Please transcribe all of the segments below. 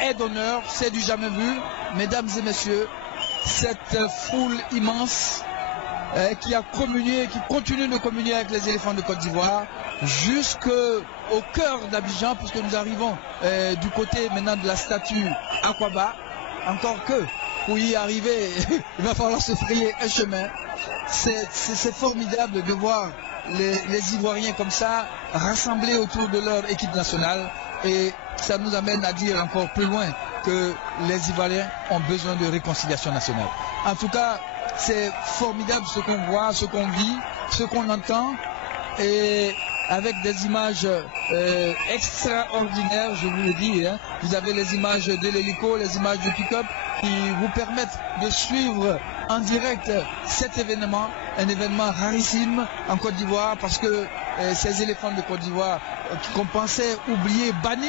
est d'honneur, c'est du jamais vu. Mesdames et messieurs, cette foule immense qui a communié, qui continue de communier avec les éléphants de Côte d'Ivoire jusqu'au cœur d'Abidjan, puisque nous arrivons du côté maintenant de la statue Akwaba. Encore que pour y arriver, il va falloir se frayer un chemin. C'est formidable de voir les Ivoiriens comme ça, rassemblés autour de leur équipe nationale. Et ça nous amène à dire encore plus loin que les Ivoiriens ont besoin de réconciliation nationale. En tout cas, c'est formidable ce qu'on voit, ce qu'on vit, ce qu'on entend. Et avec des images extraordinaires, je vous le dis. Hein. Vous avez les images de l'hélico, les images du pick-up qui vous permettent de suivre en direct cet événement, un événement rarissime en Côte d'Ivoire, parce que ces éléphants de Côte d'Ivoire qu'on pensait oubliés, bannis,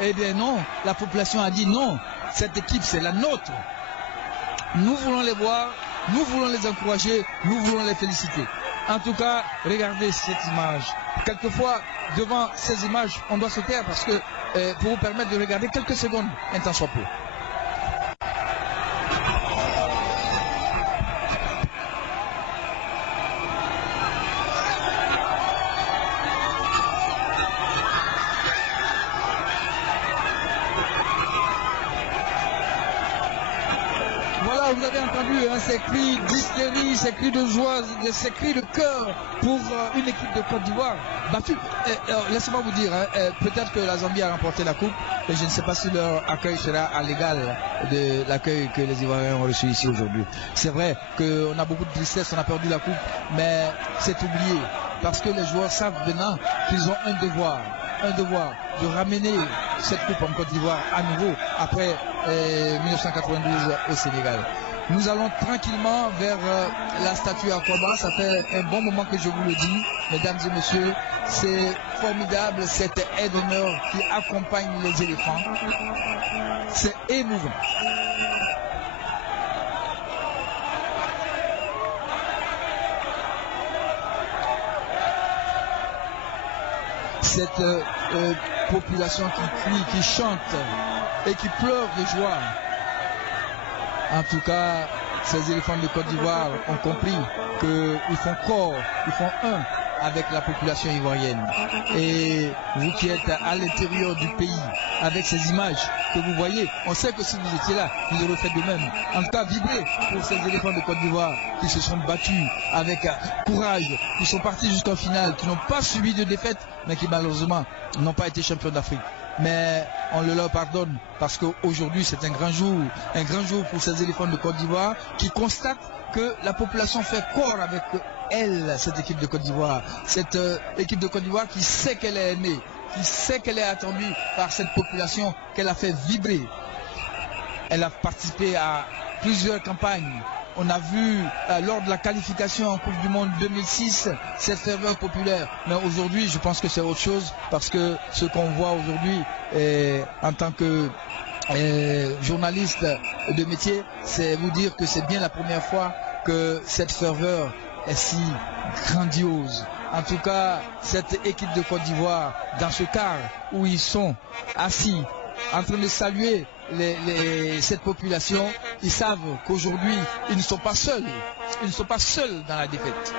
eh bien non, la population a dit non, cette équipe c'est la nôtre. Nous voulons les voir, nous voulons les encourager, nous voulons les féliciter. En tout cas, regardez cette image. Quelquefois, devant ces images, on doit se taire parce que pour vous permettre de regarder quelques secondes, un temps soit peu. Vous avez entendu hein, ces cris d'hystérie, ces cris de joie, ces cris de cœur pour une équipe de Côte d'Ivoire battue. Laissez-moi vous dire, hein, peut-être que la Zambie a remporté la coupe, et je ne sais pas si leur accueil sera à l'égal de l'accueil que les Ivoiriens ont reçu ici aujourd'hui. C'est vrai qu'on a beaucoup de tristesse, on a perdu la coupe, mais c'est oublié, parce que les joueurs savent maintenant qu'ils ont un devoir de ramener cette coupe en Côte d'Ivoire à nouveau après 1992 au Sénégal. Nous allons tranquillement vers la statue Akwaba. Ça fait un bon moment que je vous le dis, mesdames et messieurs. C'est formidable cette aide d'honneur qui accompagne les éléphants. C'est émouvant. Cette population qui crie, qui chante et qui pleure de joie. En tout cas, ces éléphants de Côte d'Ivoire ont compris qu'ils font corps, ils font un avec la population ivoirienne. Et vous qui êtes à l'intérieur du pays, avec ces images que vous voyez, on sait que si vous étiez là, vous aurez fait de même. En tout cas, vibrez pour ces éléphants de Côte d'Ivoire qui se sont battus avec courage, qui sont partis jusqu'en finale, qui n'ont pas subi de défaite, mais qui malheureusement n'ont pas été champions d'Afrique. Mais on le leur pardonne parce qu'aujourd'hui c'est un grand jour pour ces éléphants de Côte d'Ivoire qui constatent que la population fait corps avec elle, cette équipe de Côte d'Ivoire. Cette équipe de Côte d'Ivoire qui sait qu'elle est aimée, qui sait qu'elle est attendue par cette population, qu'elle a fait vibrer. Elle a participé à plusieurs campagnes. On a vu lors de la qualification en Coupe du Monde 2006 cette ferveur populaire. Mais aujourd'hui, je pense que c'est autre chose parce que ce qu'on voit aujourd'hui en tant que journaliste de métier, c'est vous dire que c'est bien la première fois que cette ferveur est si grandiose. En tout cas, cette équipe de Côte d'Ivoire, dans ce car où ils sont assis, en train de saluer cette population, ils savent qu'aujourd'hui, ils ne sont pas seuls. Ils ne sont pas seuls dans la défaite.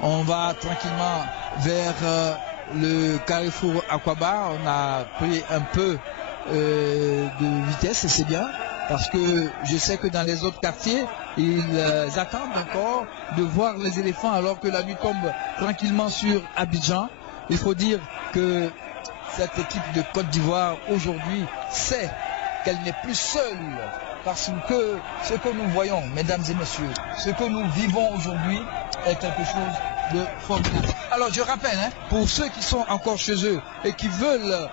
On va tranquillement vers le carrefour Akwaba. On a pris un peu de vitesse et c'est bien. Parce que je sais que dans les autres quartiers, ils attendent encore de voir les éléphants alors que la nuit tombe tranquillement sur Abidjan. Il faut dire que cette équipe de Côte d'Ivoire aujourd'hui sait qu'elle n'est plus seule. Parce que ce que nous voyons, mesdames et messieurs, ce que nous vivons aujourd'hui est quelque chose de formidable. Alors je rappelle, hein, pour ceux qui sont encore chez eux et qui veulent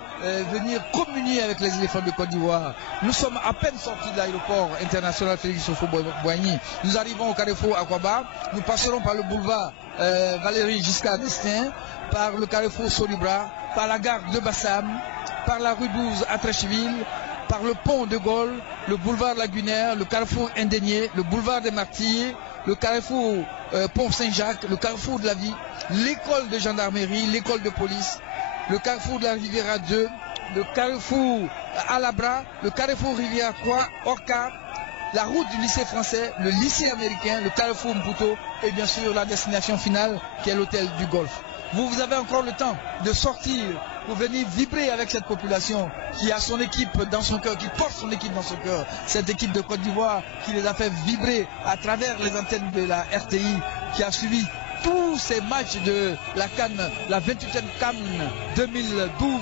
venir communier avec les éléphants de Côte d'Ivoire, nous sommes à peine sortis de l'aéroport international Félix Houphouët-Boigny. Nous arrivons au carrefour Akwaba, nous passerons par le boulevard Valéry Giscard d'Estaing, par le carrefour Solibra, par la gare de Bassam, par la rue 12 à Treichville, par le pont de Gaulle, le boulevard Lagunaire, le carrefour Indénié, le boulevard des Martyrs, le carrefour Pont Saint-Jacques, le carrefour de la Vie, l'école de gendarmerie, l'école de police, le carrefour de la Riviera 2, le carrefour Alabra, le carrefour Rivière-Croix, Orca, la route du lycée français, le lycée américain, le carrefour Mputo et bien sûr la destination finale qui est l'hôtel du Golfe. Vous avez encore le temps de sortir pour venir vibrer avec cette population qui a son équipe dans son cœur, qui porte son équipe dans son cœur. Cette équipe de Côte d'Ivoire qui les a fait vibrer à travers les antennes de la RTI, qui a suivi tous ces matchs de la CAN, la 28e CAN 2012.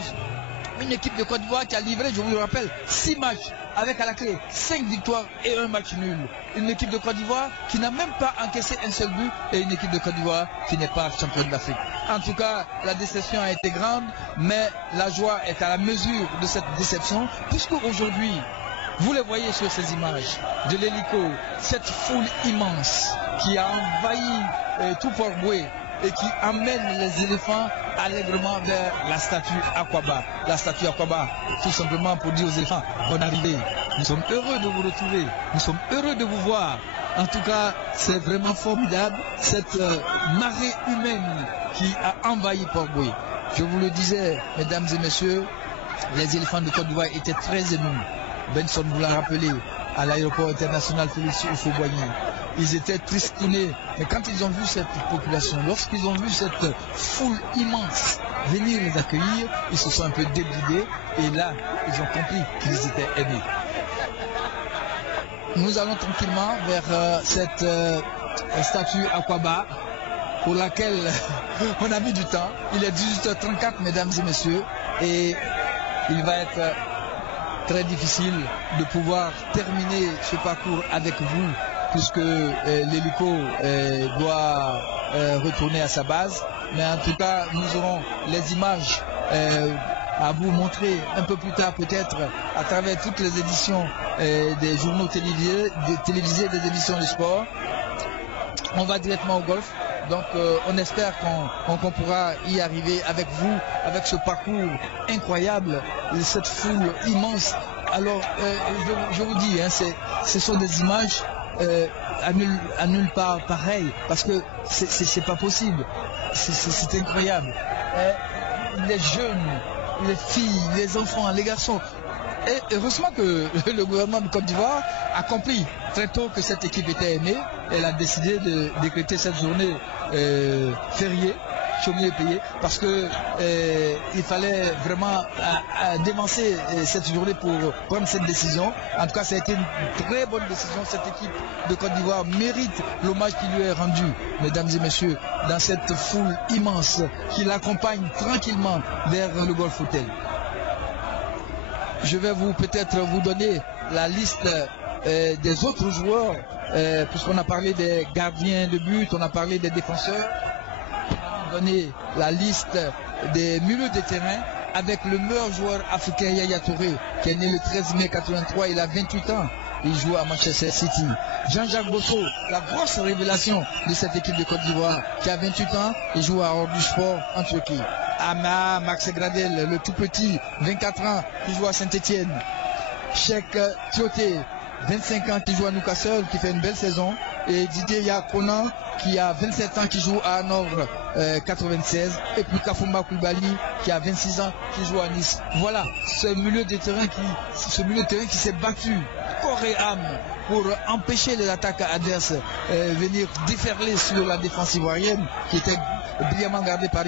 Une équipe de Côte d'Ivoire qui a livré, je vous le rappelle, 6 matchs avec à la clé 5 victoires et 1 match nul. Une équipe de Côte d'Ivoire qui n'a même pas encaissé un seul but et une équipe de Côte d'Ivoire qui n'est pas championne d'Afrique. En tout cas, la déception a été grande, mais la joie est à la mesure de cette déception, puisque aujourd'hui, vous les voyez sur ces images de l'hélico, cette foule immense qui a envahi tout Port-Bouët et qui amène les éléphants allègrement vers la statue Aquaba. La statue Aquaba, tout simplement pour dire aux éléphants, bonne arrivée. Nous sommes heureux de vous retrouver, nous sommes heureux de vous voir. En tout cas, c'est vraiment formidable, cette marée humaine qui a envahi Port-Bouët. Je vous le disais, mesdames et messieurs, les éléphants de Côte d'Ivoire étaient très émus. Benson vous l'a rappelé, à l'aéroport international Félix Houphouët-Boigny. Ils étaient tristinés, mais quand ils ont vu cette population, lorsqu'ils ont vu cette foule immense venir les accueillir, ils se sont un peu débridés et là, ils ont compris qu'ils étaient aimés. Nous allons tranquillement vers cette statue Aquaba pour laquelle on a mis du temps. Il est 18h34, mesdames et messieurs, et il va être très difficile de pouvoir terminer ce parcours avec vous, puisque l'hélico doit retourner à sa base. Mais en tout cas, nous aurons les images à vous montrer un peu plus tard, peut-être à travers toutes les éditions des journaux télévisés, des émissions de sport. On va directement au golf. Donc on espère qu'on pourra y arriver avec vous, avec ce parcours incroyable, cette foule immense. Alors je vous dis, hein, ce sont des images à nulle part pareil, parce que c'est pas possible, c'est incroyable. Les jeunes, les filles, les enfants, les garçons. Et heureusement que le gouvernement de Côte d'Ivoire a compris très tôt que cette équipe était aimée. Elle a décidé de décréter cette journée fériée, chômé et payé, parce que il fallait vraiment démancer cette journée pour prendre cette décision. En tout cas, ça a été une très bonne décision. Cette équipe de Côte d'Ivoire mérite l'hommage qui lui est rendu, mesdames et messieurs, dans cette foule immense qui l'accompagne tranquillement vers le Golf Hotel. Je vais peut-être vous donner la liste des autres joueurs, puisqu'on a parlé des gardiens de but, on a parlé des défenseurs. On va donner la liste des milieux de terrain avec le meilleur joueur africain Yaya Touré, qui est né le 13 mai 83, il a 28 ans. Il joue à Manchester City. Jean-Jacques Bosso, la grosse révélation de cette équipe de Côte d'Ivoire, qui a 28 ans, il joue à Ordu Sport en Turquie. Max Gradel, le tout petit, 24 ans, qui joue à Saint-Etienne. Cheikh Tioté, 25 ans, qui joue à Newcastle, qui fait une belle saison. Et Didier Yakonan, qui a 27 ans, qui joue à Hanovre 96. Et puis Kafumba Koulibaly, qui a 26 ans, qui joue à Nice. Voilà, ce milieu de terrain qui s'est battu corps et âme pour empêcher les attaques adverses venir déferler sur la défense ivoirienne, qui était brillamment gardée par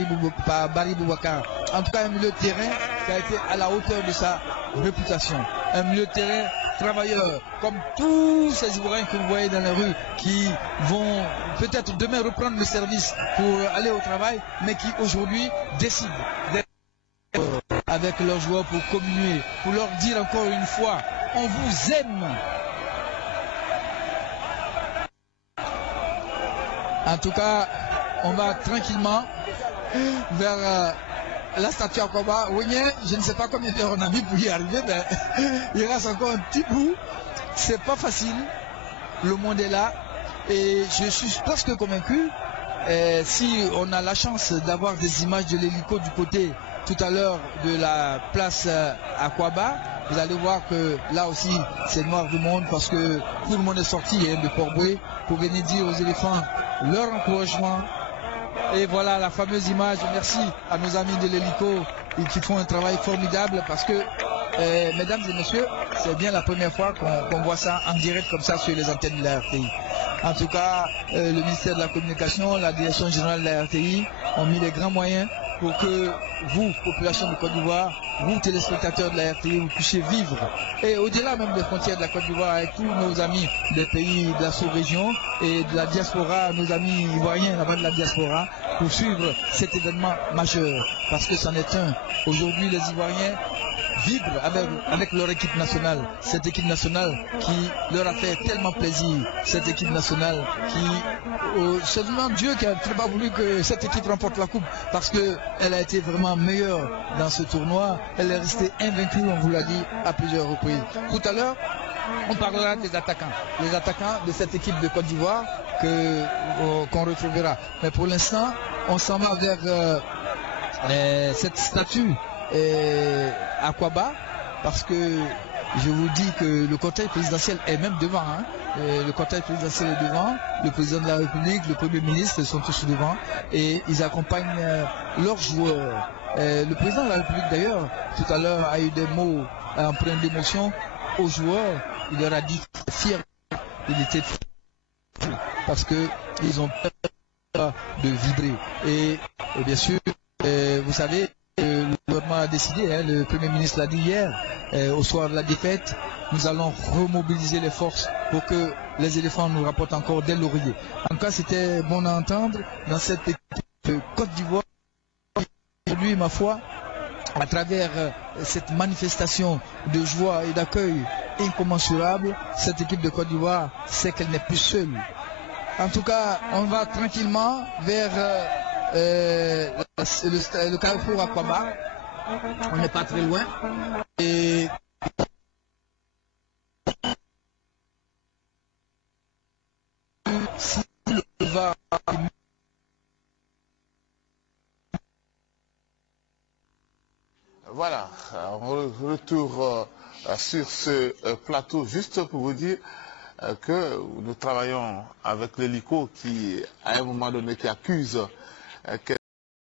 Barry Boubacar. En tout cas, un milieu de terrain qui a été à la hauteur de sa réputation. Un milieu de terrain travailleurs, comme tous ces Ivoiriens que vous voyez dans la rue, qui vont peut-être demain reprendre le service pour aller au travail, mais qui aujourd'hui décident d'être avec leurs joueurs pour communier, pour leur dire encore une fois, on vous aime. En tout cas, on va tranquillement vers la statue Aquaba. Oui, je ne sais pas combien d'heures on a mis pour y arriver, mais il reste encore un petit bout. C'est pas facile. Le monde est là. Et je suis presque convaincu, si on a la chance d'avoir des images de l'hélico du côté tout à l'heure de la place Aquaba, vous allez voir que là aussi c'est noir du monde, parce que tout le monde est sorti de Port-Bouët pour venir dire aux éléphants leur encouragement. Et voilà la fameuse image. Merci à nos amis de l'hélico qui font un travail formidable parce que, mesdames et messieurs, c'est bien la première fois qu'on voit ça en direct comme ça sur les antennes de la RTI. En tout cas, le ministère de la Communication, la direction générale de la RTI ont mis les grands moyens pour que vous, population de Côte d'Ivoire, vous, téléspectateurs de la RTI, vous puissiez vivre. Et au-delà même des frontières de la Côte d'Ivoire, avec tous nos amis des pays de la sous-région et de la diaspora, nos amis ivoiriens là-bas de la diaspora, pour suivre cet événement majeur. Parce que c'en est un. Aujourd'hui, les Ivoiriens vibrent avec leur équipe nationale. Cette équipe nationale qui leur a fait tellement plaisir. Cette équipe nationale qui... c'est vraiment Dieu qui n'a pas voulu que cette équipe remporte la coupe parce qu'elle a été vraiment meilleure dans ce tournoi. Elle est restée invaincue, on vous l'a dit, à plusieurs reprises. Tout à l'heure, on parlera des attaquants. Les attaquants de cette équipe de Côte d'Ivoire qu'on retrouvera. Mais pour l'instant, on s'en va vers cette statue à Kwaba, parce que je vous dis que le cortège présidentiel est même devant. Hein. Le cortège présidentiel est devant, le président de la République, le Premier ministre sont tous devant et ils accompagnent leurs joueurs. Le président de la République d'ailleurs, tout à l'heure, a eu des mots empreints d'émotion aux joueurs. Il leur a dit fier, il était fier parce qu'ils ont peur de vibrer. Et bien sûr, vous savez, le gouvernement a décidé, hein, le Premier ministre l'a dit hier, au soir de la défaite, nous allons remobiliser les forces pour que les éléphants nous rapportent encore des lauriers. En tout cas, c'était bon à entendre dans cette équipe de Côte d'Ivoire. Aujourd'hui, ma foi, à travers cette manifestation de joie et d'accueil incommensurable, cette équipe de Côte d'Ivoire sait qu'elle n'est plus seule. En tout cas, on va tranquillement vers le carrefour à Kwaba. On n'est pas très loin. Et si le va voilà, on retourne sur ce plateau juste pour vous dire que nous travaillons avec l'hélico qui, à un moment donné, qui accuse